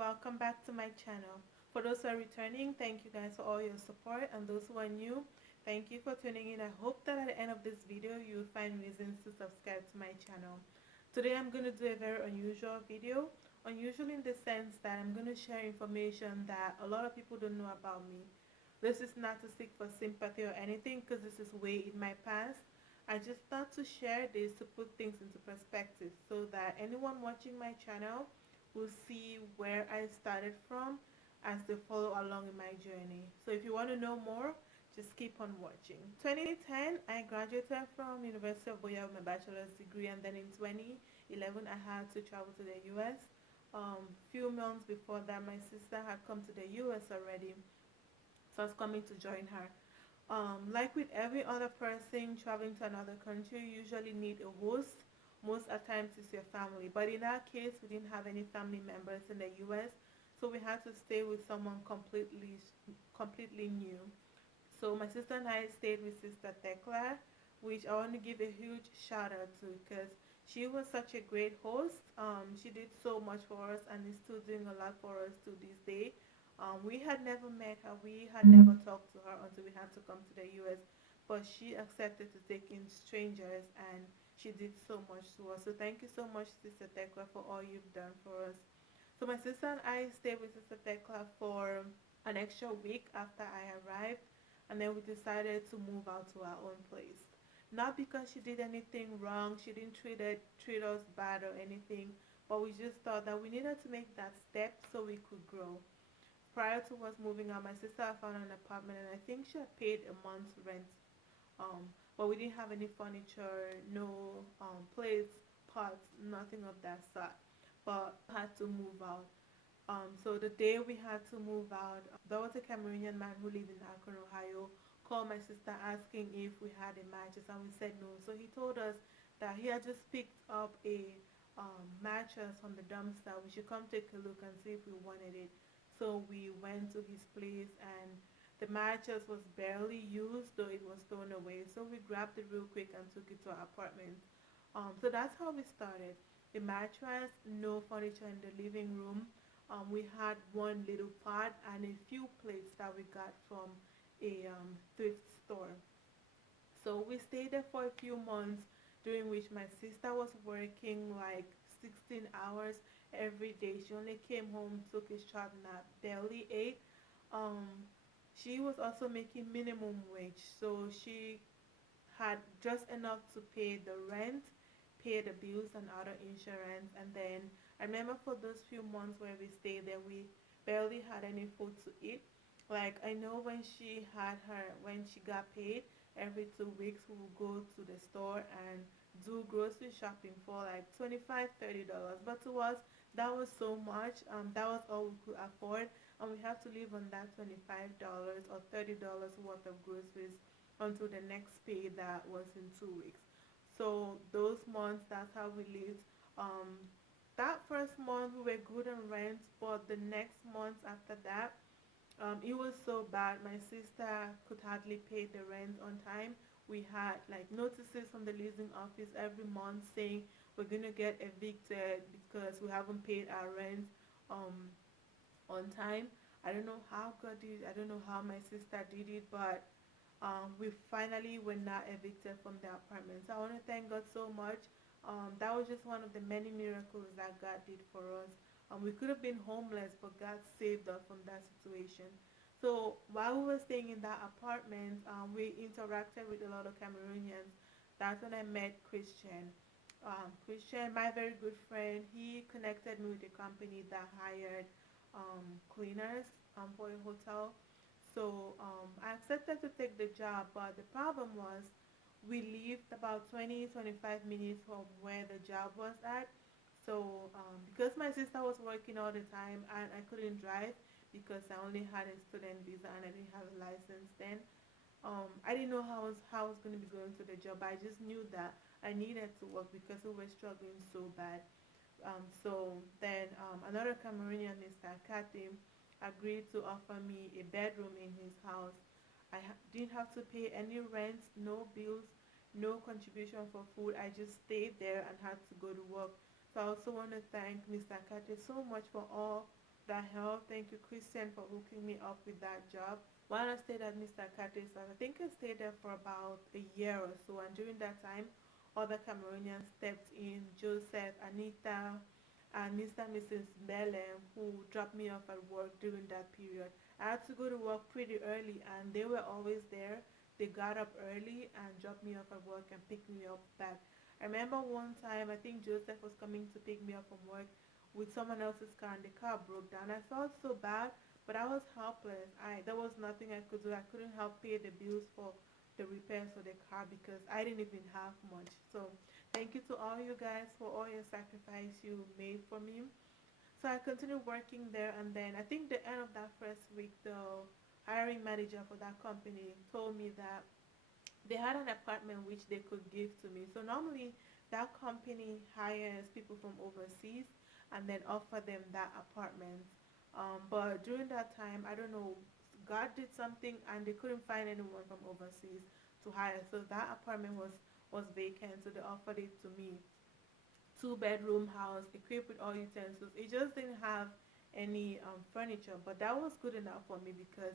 welcome back to my channel. For those who are returning, thank you guys for all your support, and those who are new, thank you for tuning in. I hope that at the end of this video you will find reasons to subscribe to my channel. Today I'm going to do a very unusual video. Unusual in the sense that I'm going to share information that a lot of people don't know about me. This is not to seek for sympathy or anything, because this is way in my past. I just thought to share this to put things into perspective so that anyone watching my channel will see where I started from as they follow along in my journey. So if you want to know more, just keep on watching. 2010, I graduated from University of Boya with my bachelor's degree, and then in 2011 I had to travel to the US. Few months before that, my sister had come to the US already, so I was coming to join her. Like with every other person traveling to another country, you usually need a host. Most at times it's your family, but in our case we didn't have any family members in the US, so we had to stay with someone completely new. So my sister and I stayed with Sister Tekla, which I want to give a huge shout out to, because she was such a great host. She did so much for us and is still doing a lot for us to this day. We had never met her, we had never talked to her until we had to come to the US, but she accepted to take in strangers, and she did so much to us. So thank you so much, Sister Tekla, for all you've done for us. So my sister and I stayed with Sister Tekla for an extra week after I arrived, and then we decided to move out to our own place. Not because she did anything wrong, she didn't treat us bad or anything, but we just thought that we needed to make that step so we could grow. Prior to us moving out, my sister had found an apartment, and I think she had paid a month's rent. But we didn't have any furniture, no plates, pots, nothing of that sort. But had to move out. So the day we had to move out, there was a Cameroonian man who lived in Akron, Ohio, called my sister asking if we had a mattress, and we said no. So he told us that he had just picked up a mattress from the dumpster. We should come take a look and see if we wanted it. So we went to his place, and the mattress was barely used, though it was thrown away. So we grabbed it real quick and took it to our apartment. So that's how we started. A mattress, no furniture in the living room. We had one little pot and a few plates that we got from a thrift store. So we stayed there for a few months, during which my sister was working like 16 hours every day. She only came home, took a short nap, barely ate. Um, she was also making minimum wage, so she had just enough to pay the rent, pay the bills and other insurance. And then I remember for those few months where we stayed there, we barely had any food to eat. Like, I know when she got paid, every 2 weeks we would go to the store and do grocery shopping for like $25-$30. But to us, that was so much. That was all we could afford, and we have to live on that $25 or $30 worth of groceries until the next pay that was in 2 weeks. So those months, that's how we lived. That first month we were good on rent, but the next months after that, it was so bad. My sister could hardly pay the rent on time. We had like notices from the leasing office every month saying we're gonna get evicted because we haven't paid our rent um, on time. I don't know how God did it. I don't know how my sister did it, but we finally were not evicted from the apartment. So I want to thank God so much. That was just one of the many miracles that God did for us. We could have been homeless, but God saved us from that situation. So while we were staying in that apartment, we interacted with a lot of Cameroonians. That's when I met Christian. Christian, my very good friend, he connected me with a company that hired cleaners for a hotel. So I accepted to take the job, but the problem was we lived about 20-25 minutes from where the job was at. So because my sister was working all the time and I couldn't drive because I only had a student visa and I didn't have a license then, I didn't know how I was going to be going to the job. I just knew that I needed to work because we were struggling so bad. So then another Cameroonian, Mr. Katim, agreed to offer me a bedroom in his house. Didn't have to pay any rent, no bills, no contribution for food. I just stayed there and had to go to work. So I also want to thank Mr. Katim so much for all that helped. Thank you, Christian, for hooking me up with that job. While I stayed at Mr. Kate's, I think I stayed there for about a year or so, and during that time, other Cameroonians stepped in, Joseph, Anita, and Mr. and Mrs. Belem, who dropped me off at work during that period. I had to go to work pretty early, and they were always there. They got up early and dropped me off at work and picked me up back. I remember one time, I think Joseph was coming to pick me up from work with someone else's car, and the car broke down. I felt so bad, but I was helpless. There was nothing I could do. I couldn't help pay the bills for the repairs for the car because I didn't even have much. So thank you to all you guys for all your sacrifice you made for me. So I continued working there, and then I think the end of that first week, the hiring manager for that company told me that they had an apartment which they could give to me. So normally that company hires people from overseas and then offer them that apartment. But during that time, I don't know, God did something and they couldn't find anyone from overseas to hire. So that apartment was vacant. So they offered it to me. Two-bedroom house equipped with all utensils. It just didn't have any furniture, but that was good enough for me because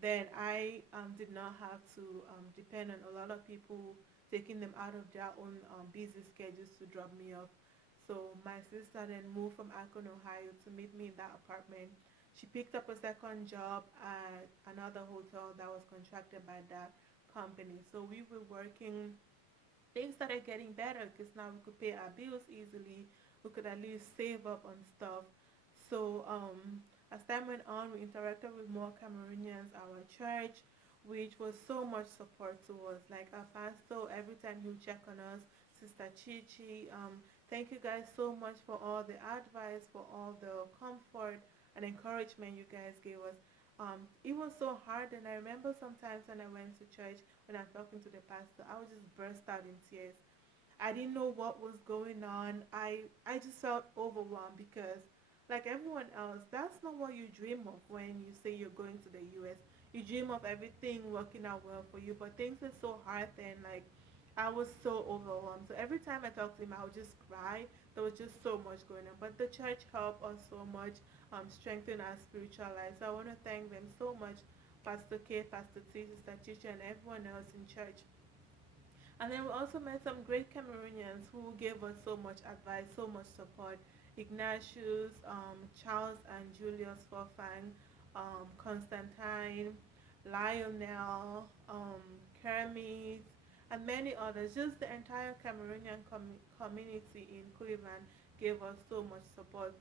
then I did not have to depend on a lot of people taking them out of their own busy schedules to drop me off. So my sister then moved from Akron, Ohio to meet me in that apartment. She picked up a second job at another hotel that was contracted by that company. So we were working. Things started getting better because now we could pay our bills easily. We could at least save up on stuff. So as time went on, we interacted with more Cameroonians, our church, which was so much support to us. Like our pastor, every time he would check on us, Sister Chichi, thank you guys so much for all the advice, for all the comfort and encouragement you guys gave us. It was so hard, and I remember sometimes when I went to church, when I'm talking to the pastor, I would just burst out in tears. I didn't know what was going on. I just felt overwhelmed because like everyone else, that's not what you dream of when you say you're going to the US. You dream of everything working out well for you, but things are so hard then like I was so overwhelmed. So every time I talked to him, I would just cry. There was just so much going on. But the church helped us so much, strengthen our spiritual life. So I want to thank them so much, Pastor K, Pastor T, Sister Chicha, and everyone else in church. And then we also met some great Cameroonians who gave us so much advice, so much support. Ignatius, Charles and Julius Forfang, Constantine, Lionel, Kermit, and many others. Just the entire Cameroonian community in Cleveland gave us so much support.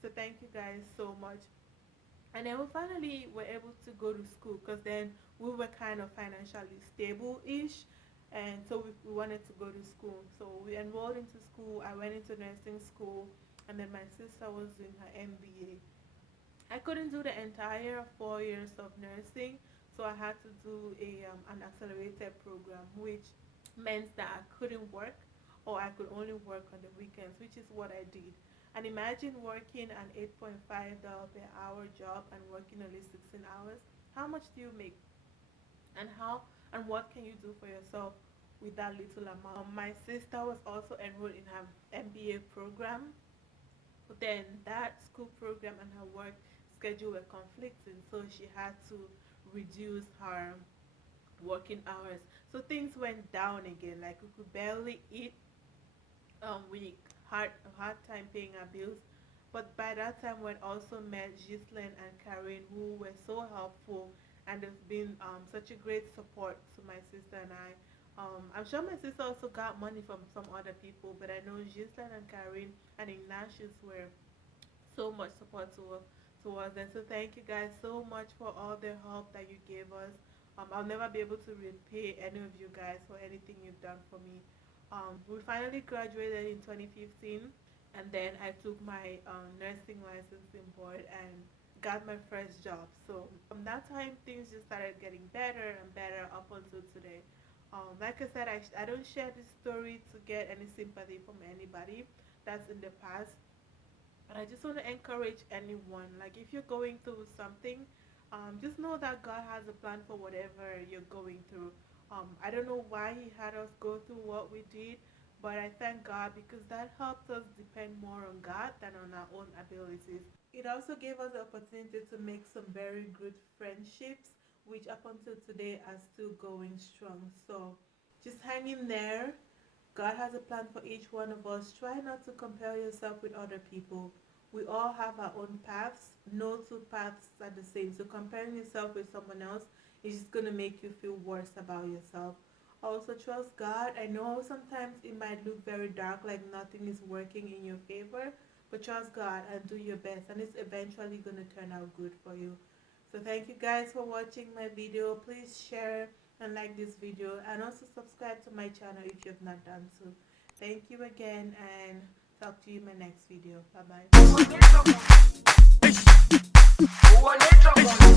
So thank you guys so much. And then we finally were able to go to school because then we were kind of financially stable-ish, and so we wanted to go to school. So we enrolled into school. I went into nursing school, and then my sister was doing her MBA. I couldn't do the entire 4 years of nursing, so I had to do an accelerated program, which meant that I couldn't work or I could only work on the weekends, which is what I did. And imagine working an $8.5 per hour job and working only 16 hours. How much do you make? And how and what can you do for yourself with that little amount? My sister was also enrolled in her MBA program, but then that school program and her work schedule were conflicting, so she had to reduce her working hours. So things went down again. Like we could barely eat. We had a hard time paying our bills. But by that time, we had also met Ghislaine and Karen, who were so helpful, and they've been such a great support to my sister and I. I'm sure my sister also got money from some other people, but I know Ghislaine and Karen and Ignatius were so much support towards them. So thank you guys so much for all the help that you gave us. I'll never be able to repay any of you guys for anything you've done for me. We finally graduated in 2015, and then I took my nursing licensing board and got my first job. So from that time, things just started getting better and better up until today. Like I said, I don't share this story to get any sympathy from anybody that's in the past. But I just want to encourage anyone, like if you're going through something, just know that God has a plan for whatever you're going through. I don't know why He had us go through what we did, But I thank God because that helped us depend more on God than on our own abilities. It also gave us the opportunity to make some very good friendships, which up until today are still going strong. So just hang in there. God has a plan for each one of us. Try not to compare yourself with other people. We all have our own paths. No two paths are the same. So comparing yourself with someone else is just going to make you feel worse about yourself. Also, trust God. I know sometimes it might look very dark, like nothing is working in your favor, but trust God and do your best, and it's eventually going to turn out good for you. So thank you guys for watching my video. Please share and like this video, and also subscribe to my channel if you have not done so. Thank you again, and talk to you in my next video. Bye bye.